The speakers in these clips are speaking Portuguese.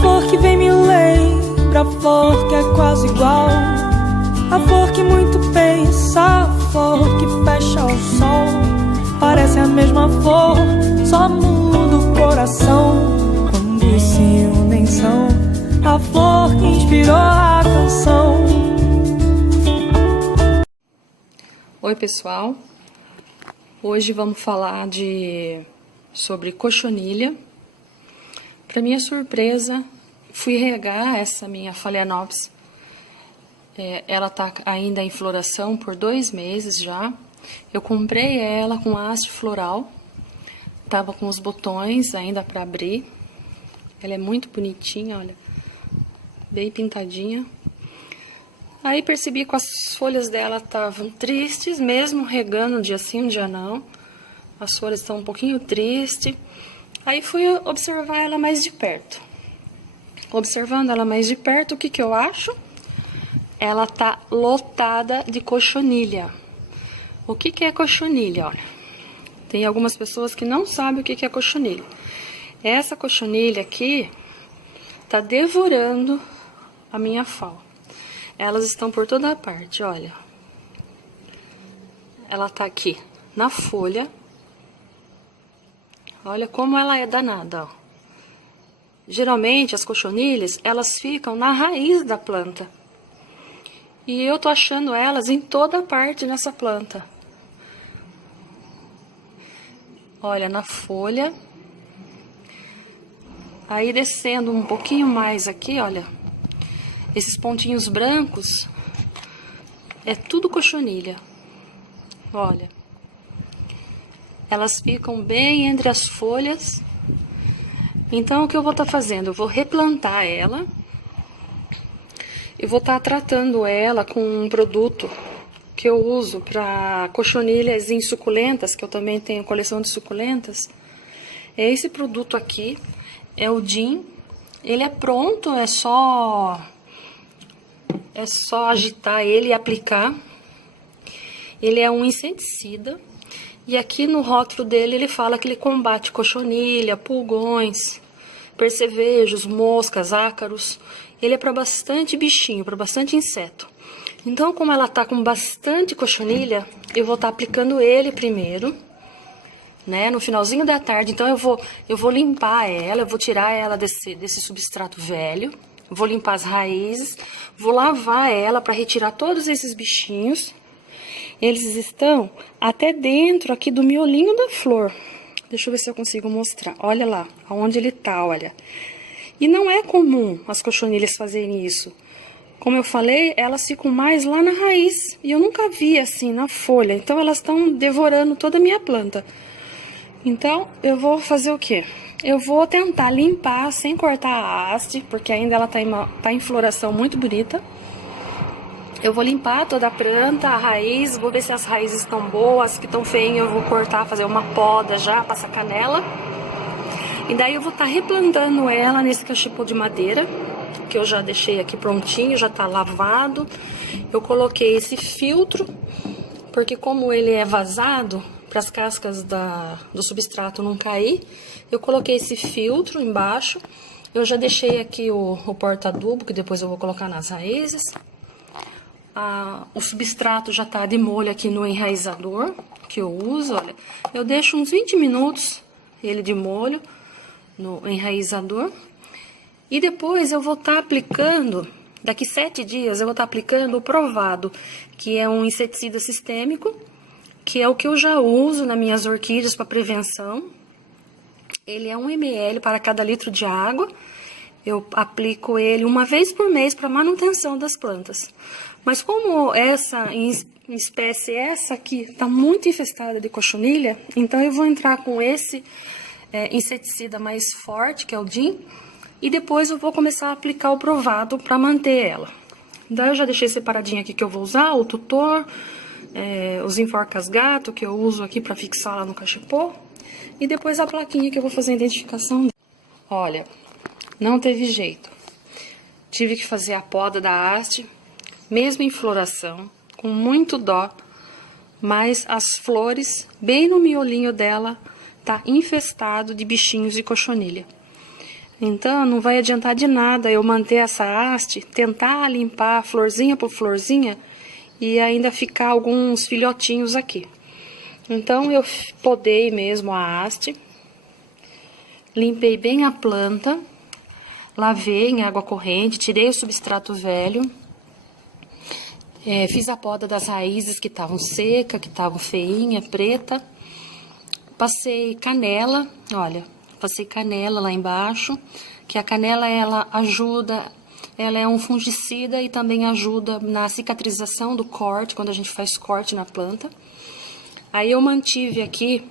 flor que vem me lembra a flor que é quase igual, a flor que muito pensa, a flor que fecha ao sol. Parece a mesma flor, só muda o coração. Quando se unem são a flor que inspirou a canção. Oi pessoal, hoje vamos falar sobre cochonilha. Para minha surpresa, fui regar essa minha Phalaenopsis. Ela tá ainda em floração por 2 meses já. Eu comprei ela com haste floral, tava com os botões ainda para abrir. Ela é muito bonitinha, olha, bem pintadinha. Aí percebi que as folhas dela estavam tristes, mesmo regando um dia sim, um dia não. As folhas estão um pouquinho tristes. Aí fui observar ela mais de perto. Observando ela mais de perto, o que eu acho? Ela tá lotada de cochonilha. O que é cochonilha? Olha, tem algumas pessoas que não sabem o que é cochonilha. Essa cochonilha aqui tá devorando a minha fala. Elas estão por toda a parte, olha. Ela tá aqui na folha. Olha como ela é danada, ó. Geralmente as cochonilhas, elas ficam na raiz da planta. E eu tô achando elas em toda parte nessa planta. Olha, na folha. Aí descendo um pouquinho mais aqui, olha. Esses pontinhos brancos é tudo cochonilha. Olha. Elas ficam bem entre as folhas. Então, o que eu vou estar fazendo? Eu vou replantar ela. Eu vou estar tratando ela com um produto que eu uso para cochonilhas em suculentas, que eu também tenho coleção de suculentas. É esse produto aqui, é o DIN. Ele é pronto, é só agitar ele e aplicar. Ele é um inseticida. E aqui no rótulo dele, ele fala que ele combate cochonilha, pulgões, percevejos, moscas, ácaros. Ele é para bastante bichinho, para bastante inseto. Então, como ela tá com bastante cochonilha, eu vou estar aplicando ele primeiro, né, no finalzinho da tarde. Então, eu vou limpar ela, eu vou tirar ela desse substrato velho, vou limpar as raízes, vou lavar ela para retirar todos esses bichinhos. Eles estão até dentro aqui do miolinho da flor. Deixa eu ver se eu consigo mostrar. Olha lá, aonde ele tá, olha. E não é comum as cochonilhas fazerem isso. Como eu falei, elas ficam mais lá na raiz. E eu nunca vi assim na folha. Então, elas estão devorando toda a minha planta. Então, eu vou fazer o quê? Eu vou tentar limpar sem cortar a haste, porque ainda ela tá em floração muito bonita. Eu vou limpar toda a planta, a raiz, vou ver se as raízes estão boas, que estão feinhas, eu vou cortar, fazer uma poda já, passar canela. E daí eu vou estar replantando ela nesse cachepô de madeira, que eu já deixei aqui prontinho, já tá lavado. Eu coloquei esse filtro, porque como ele é vazado, para as cascas do substrato não cair, eu coloquei esse filtro embaixo. Eu já deixei aqui o porta-adubo, que depois eu vou colocar nas raízes. O substrato já tá de molho aqui no enraizador, que eu uso, olha. Eu deixo uns 20 minutos ele de molho no enraizador. E depois eu vou estar aplicando, daqui 7 dias, eu vou estar aplicando o Provado, que é um inseticida sistêmico, que é o que eu já uso nas minhas orquídeas para prevenção. Ele é 1 ml para cada litro de água. Eu aplico ele uma vez por mês para manutenção das plantas. Mas como essa espécie, essa aqui, está muito infestada de cochonilha, então eu vou entrar com esse inseticida mais forte, que é o DIN, e depois eu vou começar a aplicar o Provado para manter ela. Então eu já deixei separadinho aqui que eu vou usar, o tutor, os enforcas-gato, que eu uso aqui para fixar lá no cachepô, e depois a plaquinha que eu vou fazer a identificação. Olha, não teve jeito. Tive que fazer a poda da haste, mesmo em floração, com muito dó, mas as flores, bem no miolinho dela, tá infestado de bichinhos de cochonilha. Então, não vai adiantar de nada eu manter essa haste, tentar limpar florzinha por florzinha e ainda ficar alguns filhotinhos aqui. Então, eu podei mesmo a haste, limpei bem a planta, lavei em água corrente, tirei o substrato velho, fiz a poda das raízes que estavam secas, que estavam feinha, preta, passei canela, olha, passei canela lá embaixo, que a canela ela ajuda, ela é um fungicida e também ajuda na cicatrização do corte, quando a gente faz corte na planta. Aí eu mantive aqui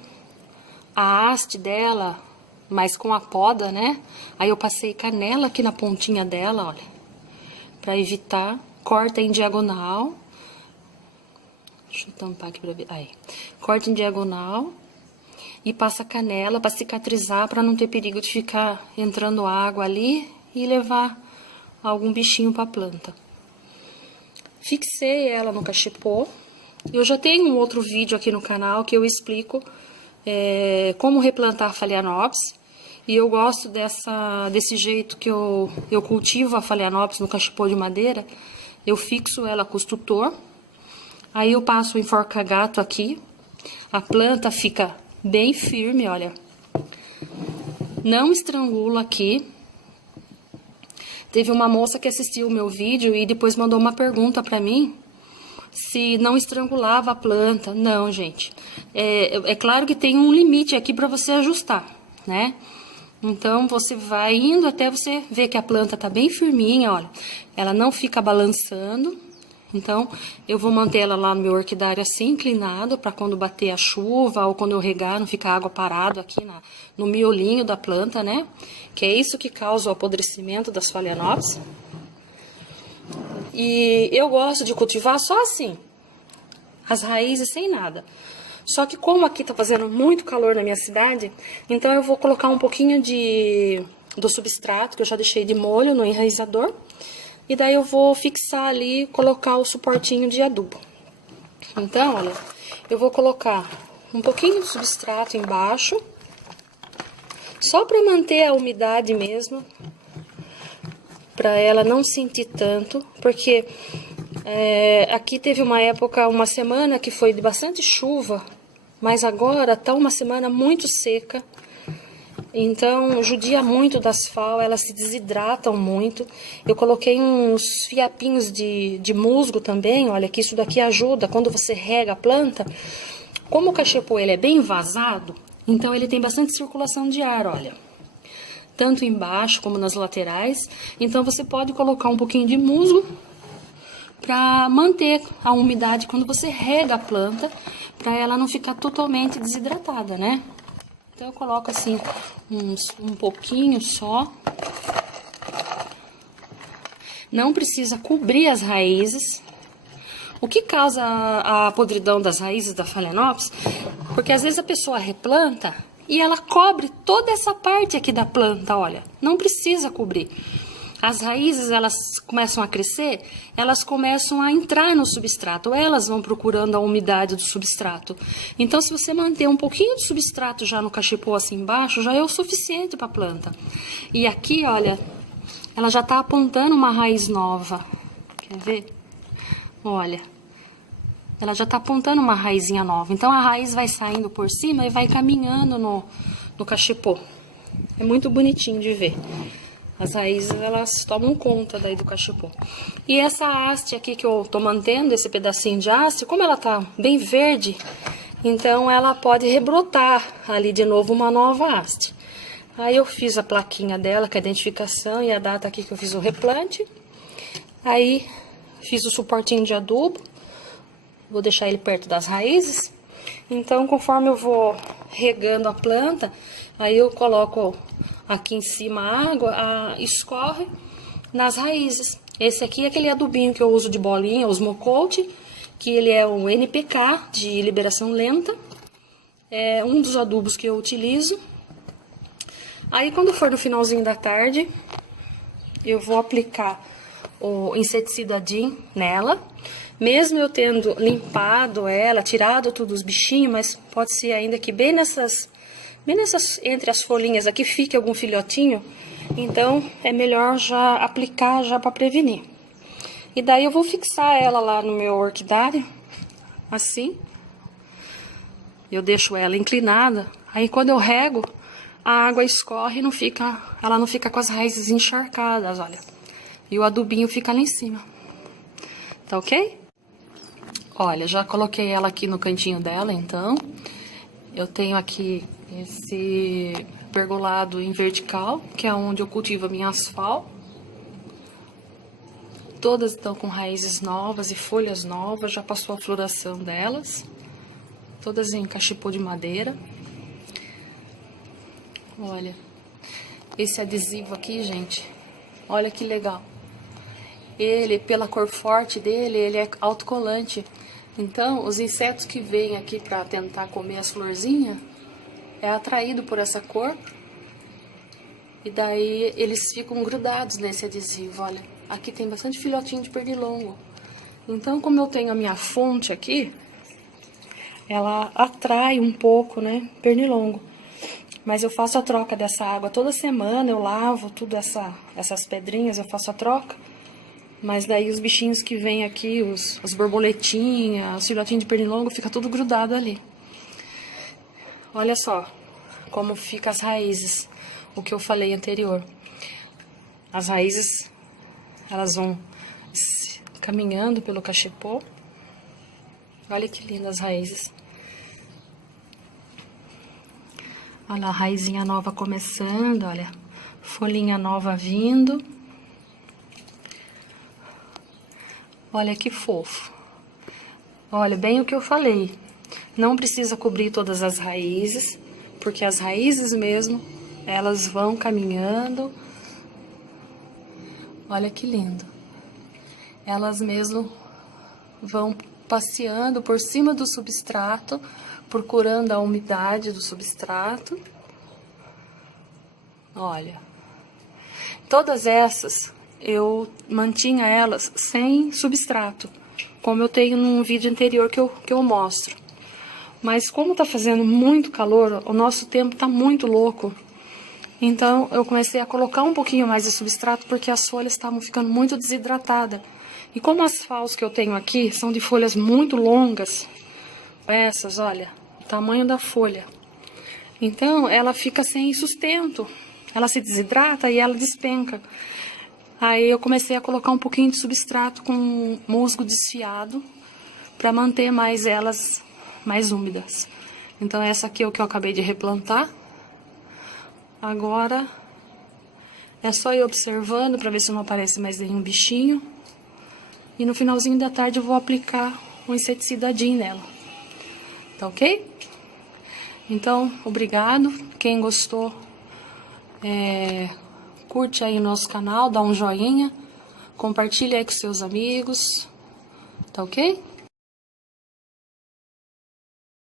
a haste dela, mas com a poda, né? Aí eu passei canela aqui na pontinha dela, olha, pra evitar, corta em diagonal. Deixa eu tampar aqui pra ver, aí. Corta em diagonal e passa canela pra cicatrizar, pra não ter perigo de ficar entrando água ali e levar algum bichinho pra planta. Fixei ela no cachepô. Eu já tenho um outro vídeo aqui no canal que eu explico como replantar Phalaenopsis. E eu gosto desse jeito que eu cultivo a Phalaenopsis no cachepô de madeira. Eu fixo ela com o tutor. Aí eu passo o enforca-gato aqui. A planta fica bem firme, olha. Não estrangula aqui. Teve uma moça que assistiu o meu vídeo e depois mandou uma pergunta pra mim se não estrangulava a planta. Não, gente. É claro que tem um limite aqui pra você ajustar, né? Então, você vai indo até você ver que a planta tá bem firminha, olha. Ela não fica balançando. Então, eu vou manter ela lá no meu orquidário assim, inclinado, para quando bater a chuva ou quando eu regar, não ficar água parada aqui no miolinho da planta, né? Que é isso que causa o apodrecimento das Phalaenopsis. E eu gosto de cultivar só assim, as raízes sem nada. Só que como aqui tá fazendo muito calor na minha cidade, então eu vou colocar um pouquinho do substrato, que eu já deixei de molho no enraizador. E daí eu vou fixar ali, colocar o suportinho de adubo. Então, olha, eu vou colocar um pouquinho de substrato embaixo, só para manter a umidade mesmo, para ela não sentir tanto, porque aqui teve uma época, uma semana que foi de bastante chuva, mas agora tá uma semana muito seca. Então, judia muito das FAO, elas se desidratam muito. Eu coloquei uns fiapinhos de musgo também, olha, que isso daqui ajuda quando você rega a planta. Como o cachepô ele é bem vazado, então ele tem bastante circulação de ar, olha. Tanto embaixo como nas laterais. Então, você pode colocar um pouquinho de musgo para manter a umidade quando você rega a planta, para ela não ficar totalmente desidratada, né? Então, eu coloco assim, um pouquinho só. Não precisa cobrir as raízes. O que causa a podridão das raízes da Phalaenopsis? Porque às vezes a pessoa replanta e ela cobre toda essa parte aqui da planta, olha. Não precisa cobrir. As raízes, elas começam a crescer, elas começam a entrar no substrato, elas vão procurando a umidade do substrato. Então, se você manter um pouquinho de substrato já no cachepô assim embaixo, já é o suficiente para a planta. E aqui, olha, ela já está apontando uma raiz nova. Quer ver? Olha, ela já está apontando uma raizinha nova. Então, a raiz vai saindo por cima e vai caminhando no cachepô. É muito bonitinho de ver. As raízes, elas tomam conta daí do cachepô. E essa haste aqui que eu tô mantendo, esse pedacinho de haste, como ela tá bem verde, então ela pode rebrotar ali de novo uma nova haste. Aí eu fiz a plaquinha dela, com a identificação e a data aqui que eu fiz o replante. Aí fiz o suportinho de adubo, vou deixar ele perto das raízes. Então, conforme eu vou regando a planta, aí eu coloco aqui em cima a água, escorre nas raízes. Esse aqui é aquele adubinho que eu uso de bolinha, o Osmocote, que ele é um NPK de liberação lenta. É um dos adubos que eu utilizo. Aí, quando for no finalzinho da tarde, eu vou aplicar o inseticida DIN nela. Mesmo eu tendo limpado ela, tirado todos os bichinhos, mas pode ser ainda que bem nessas entre as folhinhas aqui fique algum filhotinho. Então, é melhor já aplicar já para prevenir. E daí eu vou fixar ela lá no meu orquidário, assim. Eu deixo ela inclinada, aí quando eu rego, a água escorre e ela não fica com as raízes encharcadas, olha. E o adubinho fica lá em cima. Tá ok? Olha, já coloquei ela aqui no cantinho dela, então. Eu tenho aqui esse pergolado em vertical, que é onde eu cultivo a minha asfal. Todas estão com raízes novas e folhas novas, já passou a floração delas. Todas em cachepô de madeira. Olha, esse adesivo aqui, gente, olha que legal. Ele, pela cor forte dele, ele é autocolante. Então, os insetos que vêm aqui para tentar comer as florzinhas, é atraído por essa cor. E daí, eles ficam grudados nesse adesivo, olha. Aqui tem bastante filhotinho de pernilongo. Então, como eu tenho a minha fonte aqui, ela atrai um pouco, né, pernilongo. Mas eu faço a troca dessa água toda semana, eu lavo tudo essas pedrinhas, eu faço a troca. Mas daí os bichinhos que vêm aqui, as borboletinhas, os filhotinhos de pernilongo, fica tudo grudado ali. Olha só como fica as raízes, o que eu falei anterior. As raízes, elas vão caminhando pelo cachepô. Olha que lindas as raízes. Olha a raizinha nova começando, olha. Folhinha nova vindo. Olha que fofo. Olha, bem o que eu falei. Não precisa cobrir todas as raízes, porque as raízes mesmo, elas vão caminhando. Olha que lindo. Elas mesmo vão passeando por cima do substrato, procurando a umidade do substrato. Olha. Todas essas eu mantinha elas sem substrato, como eu tenho num vídeo anterior que eu mostro. Mas como tá fazendo muito calor, o nosso tempo tá muito louco, então eu comecei a colocar um pouquinho mais de substrato, porque as folhas estavam ficando muito desidratadas. E como as fals que eu tenho aqui são de folhas muito longas, essas, olha, o tamanho da folha, então ela fica sem sustento, ela se desidrata e ela despenca. Aí eu comecei a colocar um pouquinho de substrato com musgo desfiado, para manter mais elas mais úmidas. Então essa aqui é o que eu acabei de replantar. Agora é só ir observando para ver se não aparece mais nenhum bichinho. E no finalzinho da tarde eu vou aplicar um inseticida DIN nela. Tá ok? Então, obrigado. Quem gostou, curte aí o nosso canal, dá um joinha, compartilha aí com seus amigos, tá ok?